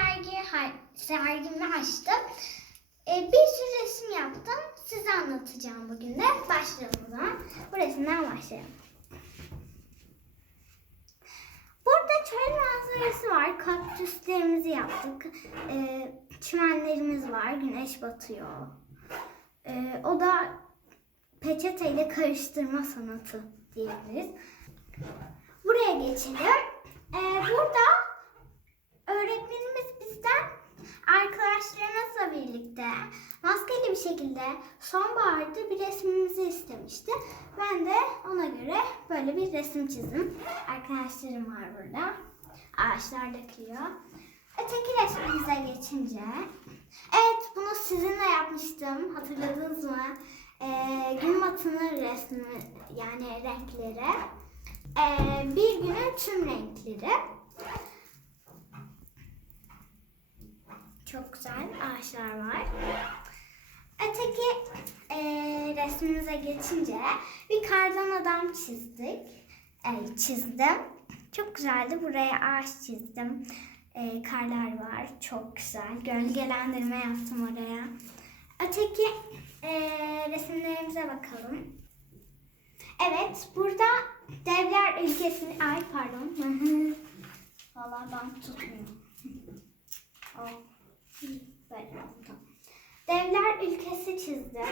sergi sergimi açtım. Ee, bir sürü resim yaptım. Size anlatacağım bugün de. Başlayalım o zaman. Bu resimden başlayalım. Burada çöl manzarası var. Kaktüslerimizi yaptık. Ee, çimenlerimiz var. Güneş batıyor. Ee, o da peçeteyle karıştırma sanatı diyebiliriz. Buraya geçelim. Ee, burada öğretmenimiz bizden arkadaşlarımızla birlikte maskeli bir şekilde sonbaharda bir resmimizi istemişti. Ben de ona göre böyle bir resim çizdim. Arkadaşlarım var burada. Ağaçlar dökülüyor. Öteki resmimize geçince. Evet bunu sizinle yapmıştım. Hatırladınız mı? Ee, gün batımı resmi yani renkleri. Ee, bir günün tüm renkleri. Çok güzel ağaçlar var. Öteki e, resmimize geçince bir kardan adam çizdik. E, çizdim. Çok güzeldi. Buraya ağaç çizdim. E, karlar var. Çok güzel. Gölgelendirme yaptım oraya. Öteki e, resimlerimize bakalım. Evet, burada devler ülkesini... Ay pardon. Vallahi ben tutmuyorum. Devler ülkesi çizdi.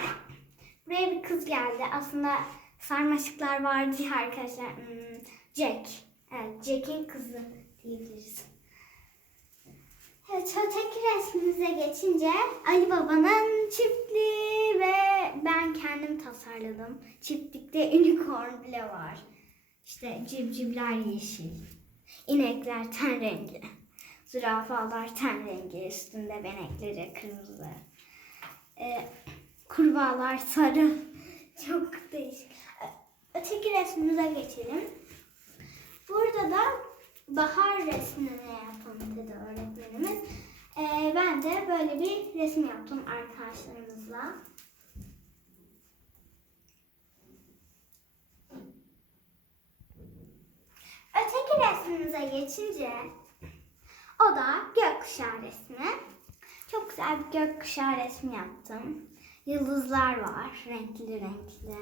Buraya bir kız geldi. Aslında sarmaşıklar vardı ya arkadaşlar. Hmm, Jack. Evet, Jack'in kızı diyebiliriz. Evet, öteki resmimize geçince Ali Baba'nın çiftliği ve ben kendim tasarladım. Çiftlikte unicorn bile var. İşte civcivler yeşil, inekler ten rengi, zürafalar ten rengi, üstünde benekleri kırmızı, ee, kurbağalar sarı. Çok değişik. Ö- Öteki resmimize geçelim. Burada da bahar resmini yapalım dedi öğretmenimiz. Ee, ben de böyle bir resim yaptım arkadaşlarımızla. Öteki resmimize geçince da gökkuşağı resmi. Çok güzel bir gökkuşağı resmi yaptım. Yıldızlar var, renkli renkli.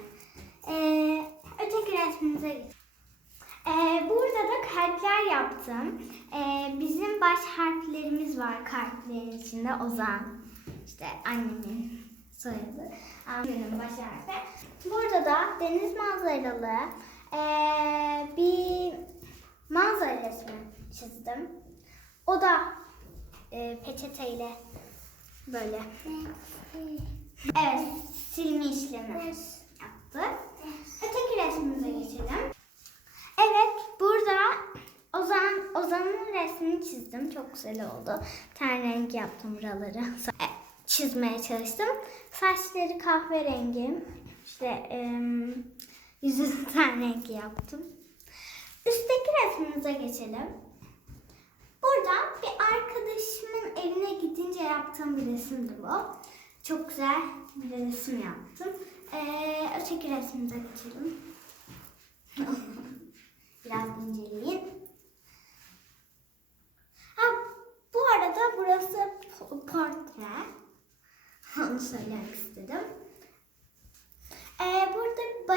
Ee, öteki resmimize geçelim. Ee, burada da kalpler yaptım. Ee, bizim baş harflerimiz var kalplerin içinde. Ozan, işte annemin soyadı, annemin baş harfi. Burada da deniz manzaralı ee, bir manzara resmi çizdim. O da e, peçeteyle böyle evet silme işlemi yaptı. Öteki resmimize geçelim. Evet, burada Ozan Ozan'ın resmini çizdim. Çok güzel oldu. Ten rengi yaptım buraları. E, Çizmeye çalıştım. Saçları kahverengi. İşte em, yüzünü ten rengi yaptım. Üstteki resmimize geçelim. Burada bir arkadaşımın evine gidince yaptığım bir resimdi bu. Çok güzel bir resim yaptım. Ee, öteki resmimize geçelim. Biraz inceleyin. Ha, bu arada burası po- portre. Onu söylemek istedim.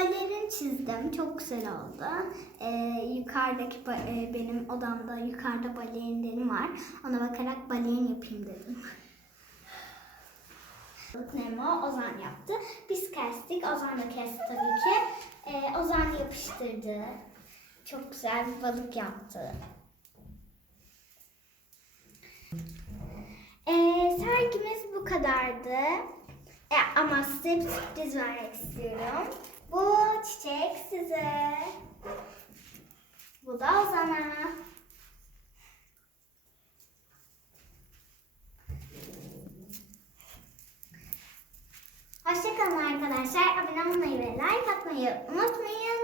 Balerin çizdim. Çok güzel oldu. Ee, yukarıdaki e, benim odamda yukarıda balerinlerim var. Ona bakarak balerin yapayım dedim. Nemo Ozan yaptı. Biz kestik. Ozan da kesti tabii ki. Ee, Ozan yapıştırdı. Çok güzel bir balık yaptı. Ee, sergimiz bu kadardı. E, ama size bir sürpriz vermek istiyorum. Bu çiçek size. Bu da Ozan'a. Hoşçakalın arkadaşlar. Abone olmayı ve like atmayı unutmayın.